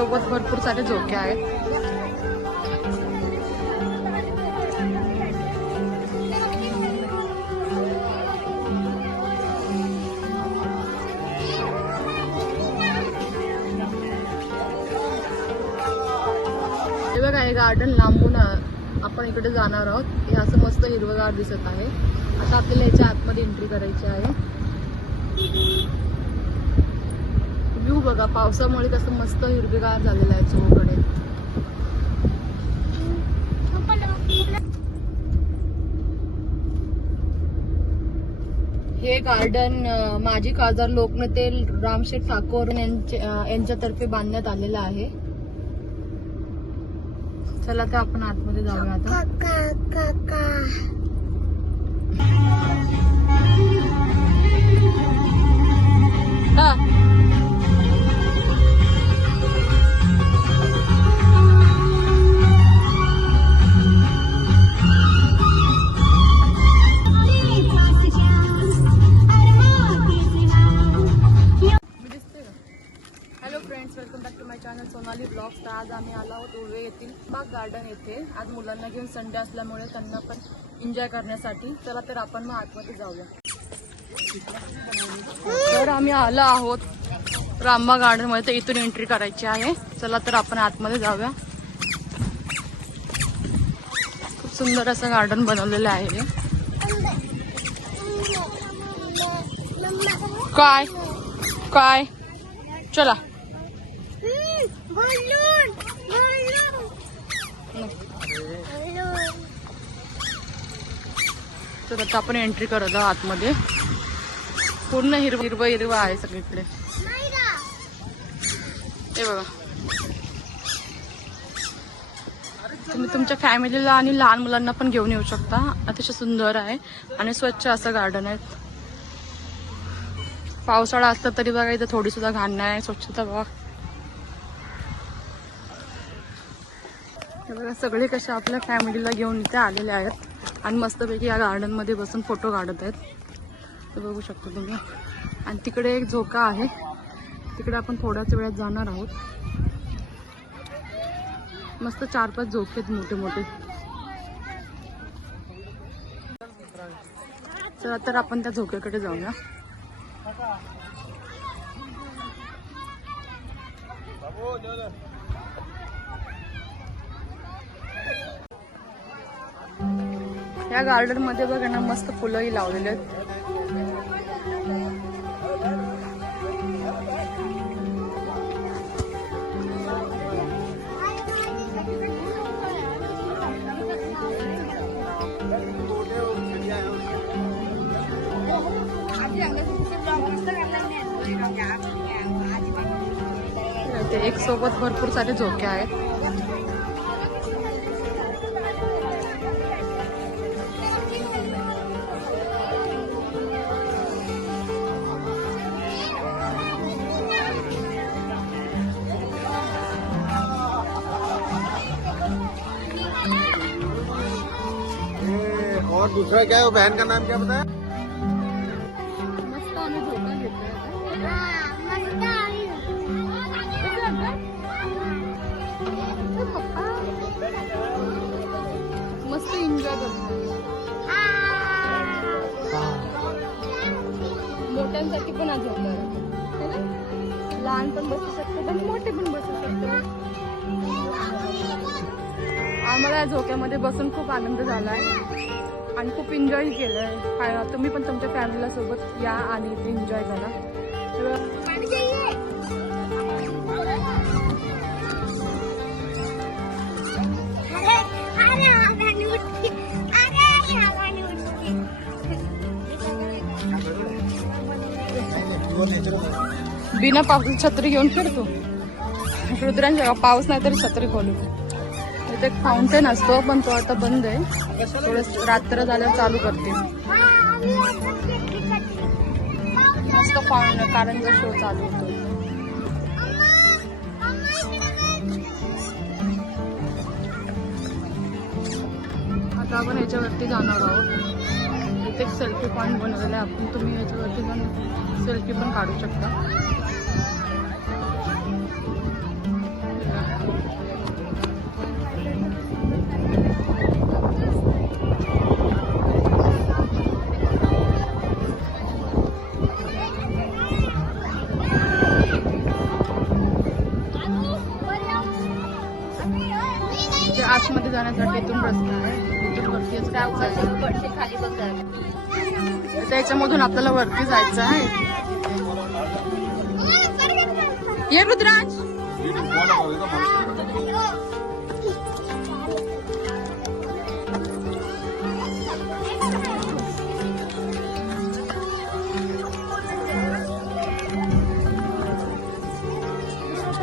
सोबत भरपूर सारे झोके आहेत. हे बघा हे गार्डन लांबून आपण इकडे जाणार आहोत. हे असं मस्त हिरवगार दिसत आहे. आता आपल्याला याच्या आतमध्ये एंट्री करायची आहे. व्ह्यू बघा, पावसामुळे कसं मस्त हिरवेगार झालेलं आहे चोकडे. हे गार्डन माजी खासदार लोकनेते रामशेठ ठाकूर यांच्यातर्फे बांधण्यात आलेलं आहे. चला तर आपण आतमध्ये जाऊया आता. Hello friends, welcome back to my channel Sonali blogs. तर आज आम्ही आलो आहोत उर्वे येथील बाग गार्डन येथे. आज मुलांना घेऊन संडे असल्यामुळे त्यांना पण एन्जॉय करण्यासाठी. चला तर आपण मग आतमध्ये जाऊया. तर आम्ही आलो आहोत रामबाग गार्डन मध्ये. तर इथून एंट्री करायची आहे. चला तर आपण आतमध्ये जाऊया. खूप सुंदर असं गार्डन बनवलेलं आहे. काय काय चला तर आता आपण एंट्री करत आहोत आतमध्ये. पूर्ण हिरवं हिरवं आहे सगळीकडे. हे बघा, तुम्ही तुमच्या फॅमिलीला आणि लहान मुलांना पण घेऊन येऊ शकता. अतिशय सुंदर आहे आणि स्वच्छ असं गार्डन आहे. पावसाळा असला तरी बघा इथं थोडी सुद्धा घाण नाही, स्वच्छता बघा. हे बघा, सगळे कसे आपल्या फॅमिलीला घेऊन इथे आलेले आहेत आणि मस्तपैकी या गार्डन मध्ये बसून फोटो काढत आहेत. ते बघू शकता तुम्ही. आणि तिकडे एक झोका आहे, तिकडे आपण थोड्याच वेळात जाणार आहोत. मस्त 4-5 झोके आहेत मोठे मोठे. चला तर आपण त्या झोक्याकडे जाऊया. या गार्डन मध्ये बघा ना, मस्त फुलंही लावलेले आहेत. एक सोबत भरपूर सारे झोके आहेत. और दूसरा क्या है, वो बहन का नाम क्या बताया? मस्त आम्ही झोका घेतोय. मस्त एन्जॉय करतो. मोठ्यांसाठी पण आज झोका आहे ना. लहान पण बसू शकतात आणि मोठे पण बसू शकतात. आम्हाला या झोक्यामध्ये बसून खूप आनंद झाला आहे आणि खूप एन्जॉय केलंय. तुम्ही पण तुमच्या फॅमिलीला सोबत या आणि इथे एन्जॉय करा. बिना पावसाची छत्री घेऊन फिरतो. रुद्रांच्या पाऊस नाही तरी छत्री खोलू. इथे एक फाउंटेन असतो पण तो आता बंद आहे. थोडं रात्र झाल्यावर चालू करते. मस्त कारंजा शो चालू होतो. आता आपण याच्यावरती जाणार आहोत. इथे एक सेल्फी पॉइंट बनवलेला आहे. आपण तुम्ही याच्यावरती जाऊन सेल्फी पण काढू शकता. ते आतमध्ये जाण्यासाठी इथून रस्ता आहे, इथून वरती जायचं. खाली बघ. त्याच्यामधून आपल्याला वरती जायचं आहे. ये रुद्राज.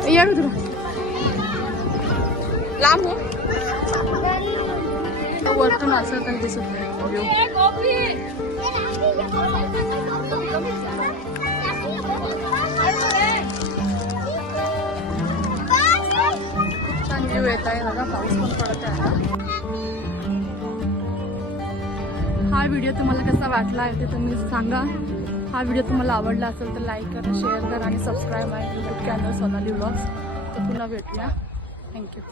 ये रुद्राज. लांब हो. वरतून असं काही दिसत नाही व्ह्यू. छान व्ह्यू येत आहे बघा, पाऊस पण पडत आहे. हा व्हिडिओ तुम्हाला कसा वाटला आहे ते तुम्ही सांगा. हा व्हिडिओ तुम्हाला आवडला असेल तर लाईक करा, शेअर करा आणि सबस्क्राईब आहे यूट्यूब चॅनल सोनाली व्लॉग्स. तर पुन्हा भेटूया. थँक्यू.